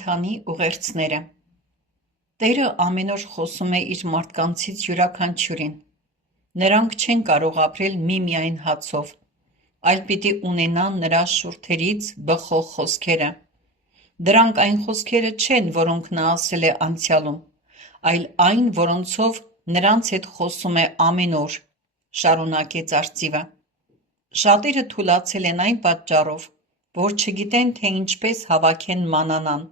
Կենդանի ուղերձները Տերը ամեն օր խոսում է իր մարդկանցից յուրաքանչյուրին։ Նրանք չեն կարող ապրել միմիայն հացով, այլ պիտի ունենան նրա շուրթերից բխող խոսքերը։ Դրանք այն խոսքերը չեն, որոնք նա ասել է անցյալում, այլ այն, որոնցով նրանց հետ խոսում է ամեն օր, շարունակեց արծիվը։ Շատերը թուլացել են այն պատճառով, որ չգիտեն, թե ինչպես հավաքեն մանանան,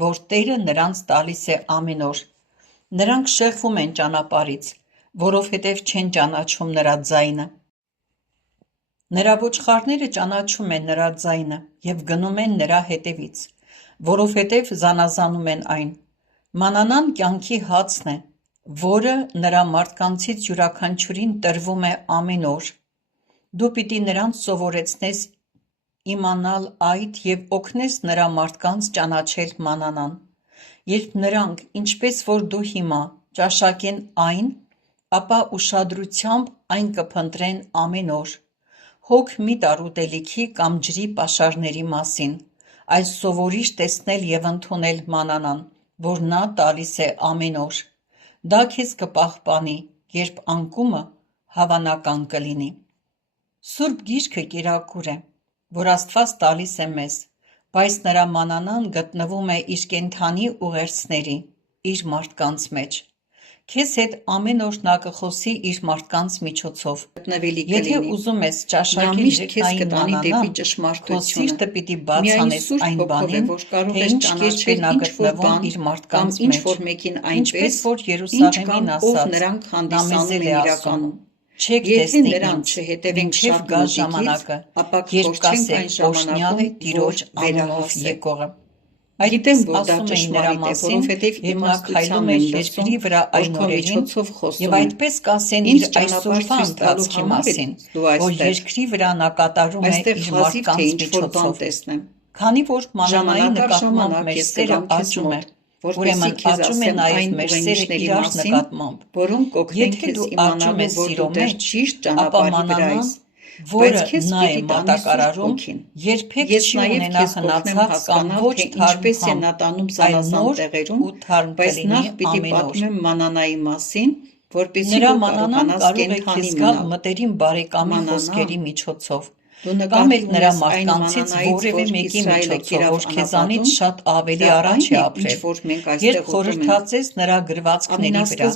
որ Տերը նրանց տալիս է ամեն օր։ Նրանք շեղվում են ճանապարհից, որովհետև չեն ճանաչում նրա ձայնը։ Նրա ոչխարները ճանաչում են նրա ձայնը և գնում են նրա հետևից, որովհետև զանազանում են այն։ Մանանան կյանքի հացն է, որը նրա մարդկանցից յուրաքանչյուրին տրվում է ամեն օր։ Դու պիտի նրանց սովորեցնես իմանալ այդ և օգնես նրա մարդկանց ճանաչել մանանան։ Երբ նրանք, ինչպես որ դու հիմա, ճաշակեն այն, ապա ուշադրությամբ այն կփնտրեն ամեն օր։ Հոգ մի տար ուտելիքի կամ ջրի պաշարների մասին, այլ սովորիր տեսնել և ընդունել մանանան, որ նա տալիս է ամեն օր։ Դա քեզ կպահպանի, երբ անկումը հավանական կլինի։ Սուրբ Գիրքը կերակուր է, որ Աստված տալիս է մեզ, բայց նրա մանանան գտնվում է իր կենդանի ուղերձների, իր մարդկանց մեջ։ Քեզ հետ ամեն օր նա կխոսի իր մարդկանց միջոցով։ Եթե ուզում ես ճաշակել երկնային մանանան, քո սիրտը պիտի բաց անես այն բանին, թե ինչ կերպ է նա գտնվում իր մարդկանց մեջ, ինչպես որ Երուսաղեմին ասաց, նա մեզ է ասում. չեք տեսնի ինձ, մինչև գա ժամանակը, երբ կասեք օրհնյալ է Տիրոջ անունով եկողը։ Այդպես ասում էին նրա մասին, և նա քայլում էր երկրի վրա այն օրերին, և այդպես կասեն իր այսօրվա ընթացքի մասին, որ երկրի վրա նա կատարում է իր մարդկանց միջոցով։ Քանի որ մանանայի նկատմամբ մեր սերը աճում է, ուրեմն աճում է նաև մեր սերը իրար նկատմամբ։ Եթե դու աճում ես սիրո մեջ, ապա մանանան, որը նա է մատակարարում, երբեք չի ունենա հնացած կամ ոչ թարմ համ, այլ նոր ու թարմ կլինի ամեն օր։ Նրա մանանան կարող է քեզ գալ մտերիմ բարեկամի խոսքերի միջոցով, կամ էլ նրա մարդկանցից որևէ մեկի միջոցով, որ քեզանից շատ ավելի առաջ է ապրել, երբ խորհրդածես նրա գրվածքների վրա,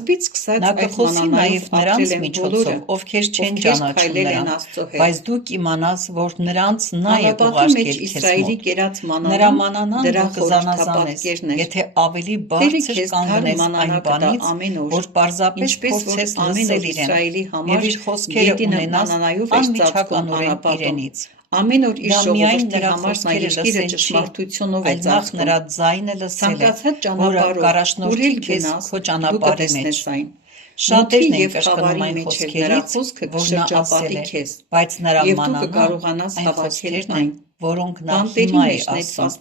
նա կխոսի նաև նրանց միջոցով, ովքեր չեն ճանաչում նրան, բայց դու կիմանաս, որ նրանց նա է ուղարկել քեզ մոտ։ Նրա մանանան դու կզանազանես, եթե ավելի բարձր կանգնես այն բանից, որ պարզապես փորձես լսել իրեն և իր խոսքերը ունենաս անմիջականորեն իրենից։ Դա միայն նրա խոսքերը լսել չի, այլ նախ նրա ձայնը լսել է, որը կառաջնորդի քեզ քո ճանապարհի մեջ։ Շատերն են կրկնում այն խոսքերից, որ նա ասել է, բայց նրա մանանան այն խոսքերն են, որոնք նա հիմա է ասում։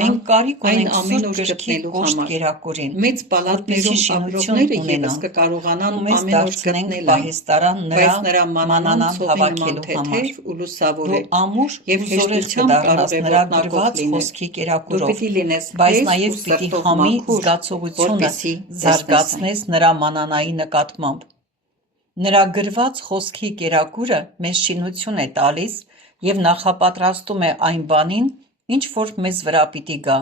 Մենք կարիք ունենք Սուրբ Գրքի կոշտ կերակուրին, որպեսզի շինություն ունենանք ու մեզ դարձնենք պահեստարան նրա մանանան հավաքելու համար։ Դու ամուր ու զորեղ կդառնաս նրա գրված խոսքի կերակուրով, բայց նաև պիտի համի զգացողությունը զարգացնես նրա մանանայի նկատմամբ։ Նրա գրված խոսքի կերակուրը մեզ շինություն է տալիս և նախապատրաստում է այն բանին, ինչ որ մեզ վրա պիտի գա,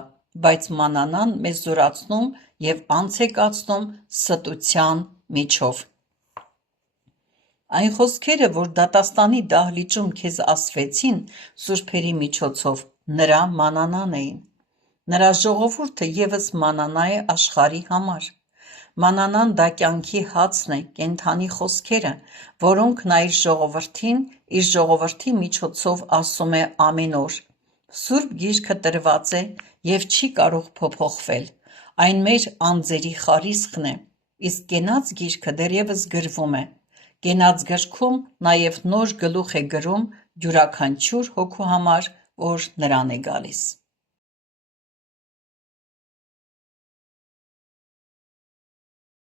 բայց մանանան մեզ զորացնում և անց է կացնում ստության միջով։ Այն խոսքերը, որ դատաստանի դահլիճում քեզ ասվեցին սուրբերի միջոցով, նրա մանանան էին։ Նրա ժողովուրդը ևս մանանա է աշխարհի համար։ Մանանան դա կյանքի հացն է, կենդանի խոսքերը, որոնք նա իր ժողովրդի միջոցով ասում է ամեն օր։ Սուրբ Գիրքը տրված է և չի կարող փոփոխվել, այն մեր անձերի խարիսխն է, իսկ կենաց գիրքը դեռևս գրվում է։ Կենաց գրքում նաև նոր գլուխ է գրում յուրաքանչյուր հոգու համար, որ նրան է գալիս։